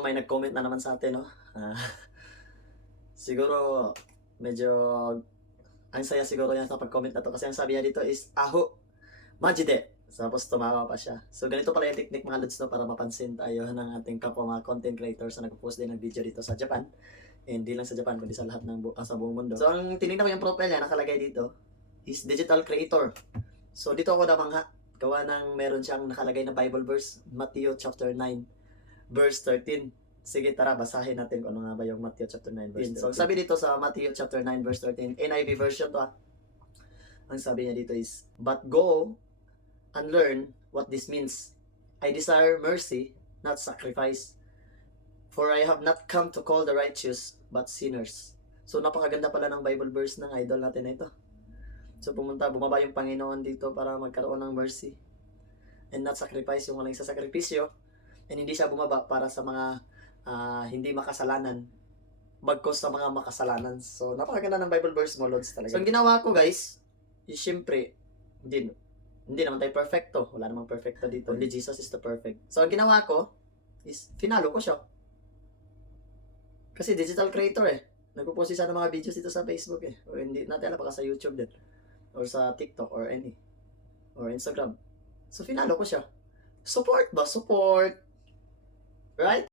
May nag-comment na naman sa atin, no? Siguro, medyo, ang saya siguro niya sa pag-comment na to kasi ang sabi niya dito is, Aho, Majide. Tapos tumawa pa siya. So, ganito pala yung technique mga lods, no? Para mapansin tayo ng ating kapwa mga content creators na nag-post din ng video dito sa Japan. Hindi lang sa Japan, kundi sa lahat ng sa buong mundo. So, ang tinignan ko yung profile niya, nakalagay dito, is digital creator. So, dito ako namangha. Gawa ng meron siyang nakalagay na Bible verse, Matthew chapter 9, verse 13. Sige, tara, basahin natin kung ano nga ba yung Matthew chapter 9, verse 13. So, sabi dito sa Matthew chapter 9, verse 13, NIV version to. Ang sabi niya dito is, But go and learn what this means. I desire mercy, not sacrifice. For I have not come to call the righteous, but sinners. So, napakaganda pala ng Bible verse ng idol natin na ito. So, bumaba yung Panginoon dito para magkaroon ng mercy. And not sacrifice, yung walang isasakripisyo. And hindi siya bumaba para sa mga hindi makasalanan, bagkos sa mga makasalanan. So, napakaganda ng Bible verse mo, Lods, talaga. So, ang ginawa ko, guys, is syempre, hindi naman tayo perfecto. Wala namang perfecto dito. Only Jesus is the perfect. So, ang ginawa ko is, finalo ko siya. Kasi digital creator nagpo-post siya ng mga videos dito sa Facebook O hindi natin alam, baka sa YouTube din. Or sa TikTok or or Instagram. So, finalo ko siya. Support ba? Support. Right?